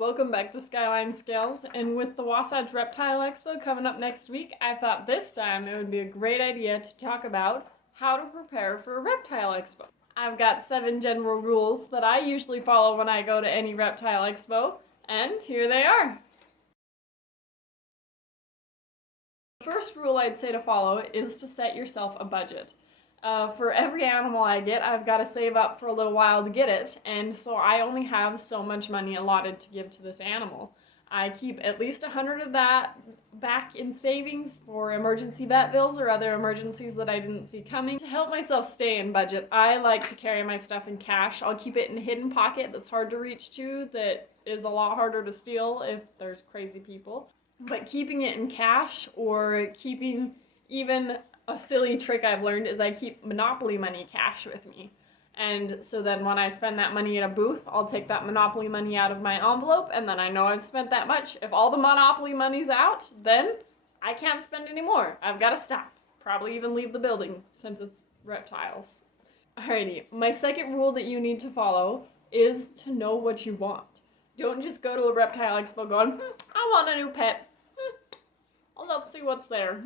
Welcome back to Skyline Scales, and with the Wasatch Reptile Expo coming up next week, I thought this time it would be a great idea to talk about how to prepare for a reptile expo. I've got 7 general rules that I usually follow when I go to any reptile expo, and here they are. The first rule I'd say to follow is to set yourself a budget. For every animal I get, I've got to save up for a little while to get it, and so I only have so much money allotted to give to this animal. I keep at least 100 of that back in savings for emergency vet bills or other emergencies that I didn't see coming. To help myself stay in budget, I like to carry my stuff in cash. I'll keep it in a hidden pocket that's hard to reach to, that is a lot harder to steal if there's crazy people. But keeping it in cash, or keeping even a silly trick I've learned is I keep Monopoly money cash with me. And so then when I spend that money at a booth, I'll take that Monopoly money out of my envelope, and then I know I've spent that much. If all the Monopoly money's out, then I can't spend any more. I've got to stop. Probably even leave the building since it's reptiles. Alrighty, my second rule that you need to follow is to know what you want. Don't just go to a reptile expo going, I want a new pet. Well, let's see what's there.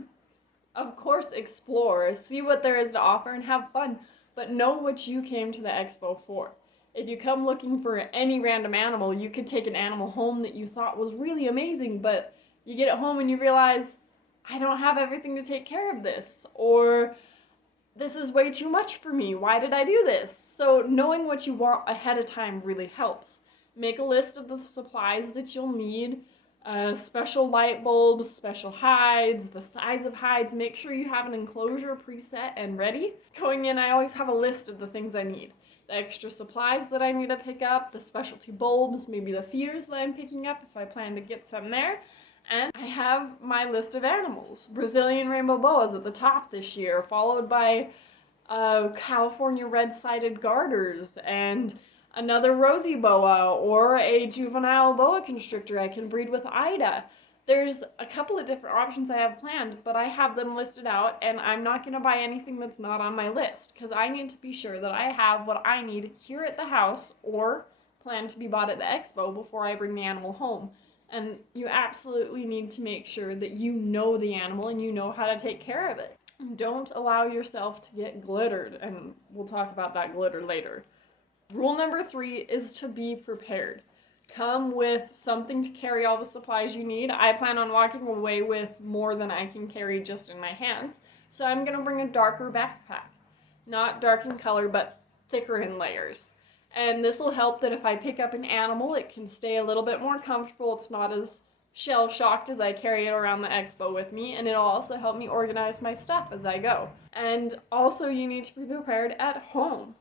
Of course, explore, see what there is to offer, and have fun, but know what you came to the expo for. If you come looking for any random animal, you could take an animal home that you thought was really amazing, but you get it home and you realize, I don't have everything to take care of this, or this is way too much for me, why did I do this? So knowing what you want ahead of time really helps. Make a list of the supplies that you'll need. Special light bulbs, special hides, the size of hides. Make sure you have an enclosure preset and ready. Going in, I always have a list of the things I need. The extra supplies that I need to pick up, the specialty bulbs, maybe the feeders that I'm picking up if I plan to get some there. And I have my list of animals. Brazilian rainbow boas at the top this year, followed by California red-sided garters and another rosy boa, or a juvenile boa constrictor I can breed with Ida. There's a couple of different options I have planned, but I have them listed out, and I'm not going to buy anything that's not on my list, because I need to be sure that I have what I need here at the house, or plan to be bought at the expo before I bring the animal home. And you absolutely need to make sure that you know the animal and you know how to take care of it. Don't allow yourself to get glittered, and we'll talk about that glitter later. Rule number 3 is to be prepared. Come with something to carry all the supplies you need. I plan on walking away with more than I can carry just in my hands, so I'm going to bring a darker backpack. Not dark in color, but thicker in layers. And this will help that if I pick up an animal, it can stay a little bit more comfortable. It's not as shell-shocked as I carry it around the expo with me, and it'll also help me organize my stuff as I go. And also, you need to be prepared at home.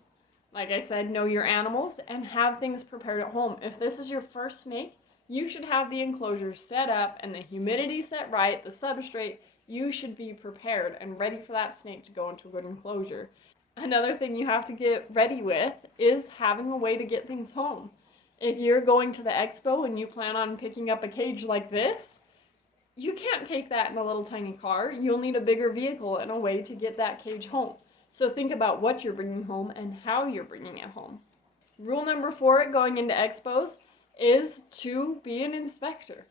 Like I said, know your animals and have things prepared at home. If this is your first snake, you should have the enclosure set up and the humidity set right, the substrate. You should be prepared and ready for that snake to go into a good enclosure. Another thing you have to get ready with is having a way to get things home. If you're going to the expo and you plan on picking up a cage like this, you can't take that in a little tiny car. You'll need a bigger vehicle and a way to get that cage home. So think about what you're bringing home and how you're bringing it home. Rule number 4 going into expos is to be an inspector.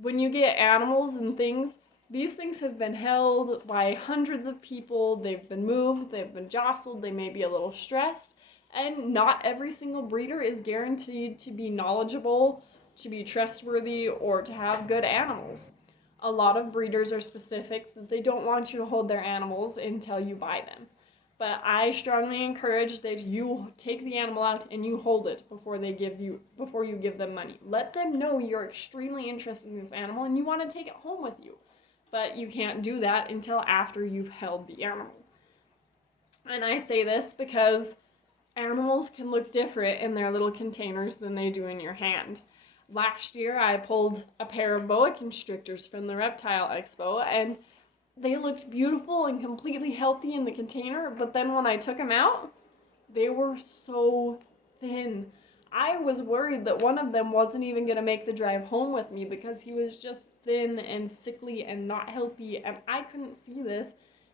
When you get animals and things, these things have been held by hundreds of people. They've been moved, they've been jostled, they may be a little stressed, and not every single breeder is guaranteed to be knowledgeable, to be trustworthy, or to have good animals. A lot of breeders are specific that they don't want you to hold their animals until you buy them. But I strongly encourage that you take the animal out and you hold it before you give them money. Let them know you're extremely interested in this animal and you want to take it home with you. But you can't do that until after you've held the animal. And I say this because animals can look different in their little containers than they do in your hand. Last year I pulled a pair of boa constrictors from the Reptile Expo, and they looked beautiful and completely healthy in the container, but then when I took them out, they were so thin. I was worried that one of them wasn't even going to make the drive home with me because he was just thin and sickly and not healthy, and I couldn't see this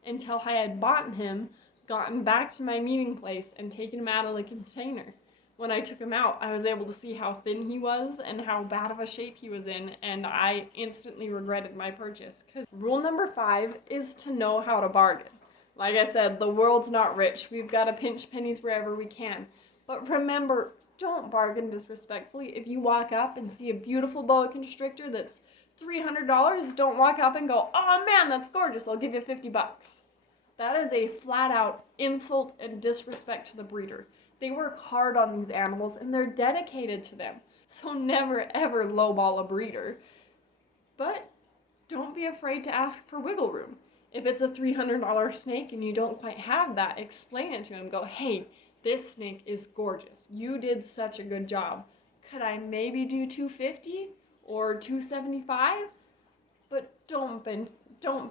until I had bought him, gotten back to my meeting place, and taken him out of the container. when I took him out, I was able to see how thin he was and how bad of a shape he was in, and I instantly regretted my purchase. Rule number 5 is to know how to bargain. Like I said, the world's not rich. We've got to pinch pennies wherever we can. But remember, don't bargain disrespectfully. If you walk up and see a beautiful boa constrictor that's $300, don't walk up and go, "Oh man, that's gorgeous, I'll give you 50 bucks." That is a flat out insult and disrespect to the breeder. They work hard on these animals and they're dedicated to them. So never ever lowball a breeder. But don't be afraid to ask for wiggle room. If it's a $300 snake and you don't quite have that, explain it to him. Go, "Hey, this snake is gorgeous. You did such a good job. Could I maybe do $250 or $275? But don't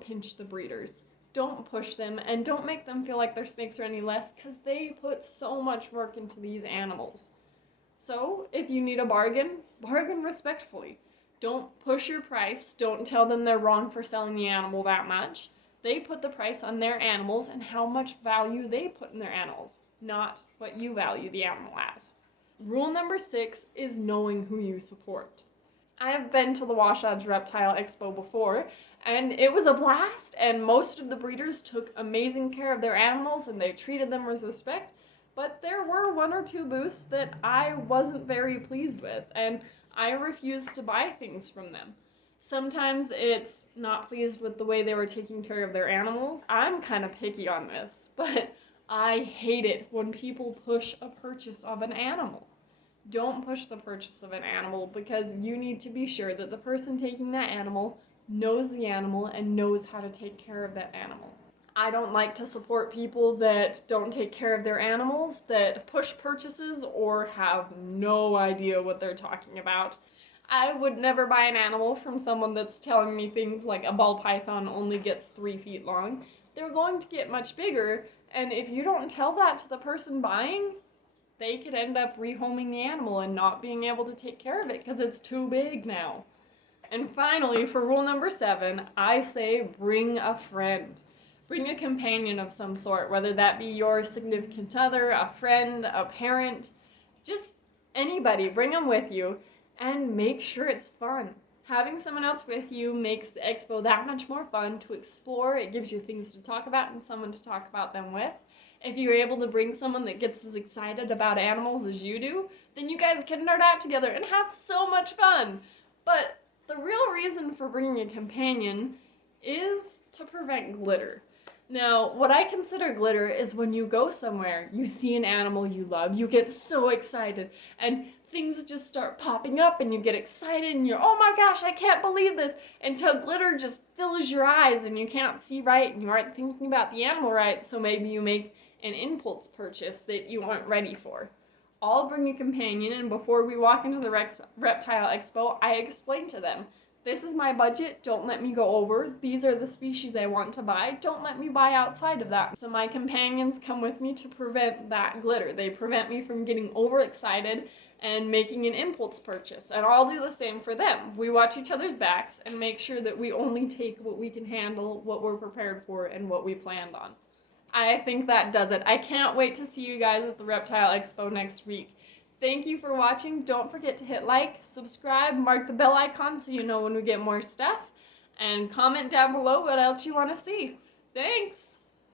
pinch the breeders. Don't push them, and don't make them feel like their snakes are any less, because they put so much work into these animals. So if you need a bargain, bargain respectfully. Don't push your price. Don't tell them they're wrong for selling the animal that much. They put the price on their animals and how much value they put in their animals, not what you value the animal as. Rule number 6 is knowing who you support. I have been to the Wasatch Reptile Expo before, and it was a blast, and most of the breeders took amazing care of their animals and they treated them with respect, but there were 1 or 2 booths that I wasn't very pleased with, and I refused to buy things from them. Sometimes it's not pleased with the way they were taking care of their animals. I'm kind of picky on this, but I hate it when people push a purchase of an animal. Don't push the purchase of an animal, because you need to be sure that the person taking that animal knows the animal and knows how to take care of that animal. I don't like to support people that don't take care of their animals, that push purchases, or have no idea what they're talking about. I would never buy an animal from someone that's telling me things like a ball python only gets 3 feet long. They're going to get much bigger, and if you don't tell that to the person buying, they could end up rehoming the animal and not being able to take care of it because it's too big now. And finally, for rule number 7, I say bring a friend. Bring a companion of some sort, whether that be your significant other, a friend, a parent, just anybody. Bring them with you and make sure it's fun. Having someone else with you makes the expo that much more fun to explore. It gives you things to talk about and someone to talk about them with. If you're able to bring someone that gets as excited about animals as you do, then you guys can nerd out together and have so much fun. But the real reason for bringing a companion is to prevent glitter. Now, what I consider glitter is when you go somewhere, you see an animal you love, you get so excited, and things just start popping up and you get excited and you're, "Oh my gosh, I can't believe this," until glitter just fills your eyes and you can't see right and you aren't thinking about the animal right, so maybe you make an impulse purchase that you aren't ready for. I'll bring a companion, and before we walk into the Reptile Expo, I explain to them, "This is my budget, don't let me go over. These are the species I want to buy, don't let me buy outside of that." So my companions come with me to prevent that glitter. They prevent me from getting overexcited and making an impulse purchase, and I'll do the same for them. We watch each other's backs and make sure that we only take what we can handle, what we're prepared for, and what we planned on. I think that does it. I can't wait to see you guys at the Reptile Expo next week. Thank you for watching. Don't forget to hit like, subscribe, mark the bell icon so you know when we get more stuff, and comment down below what else you want to see. Thanks!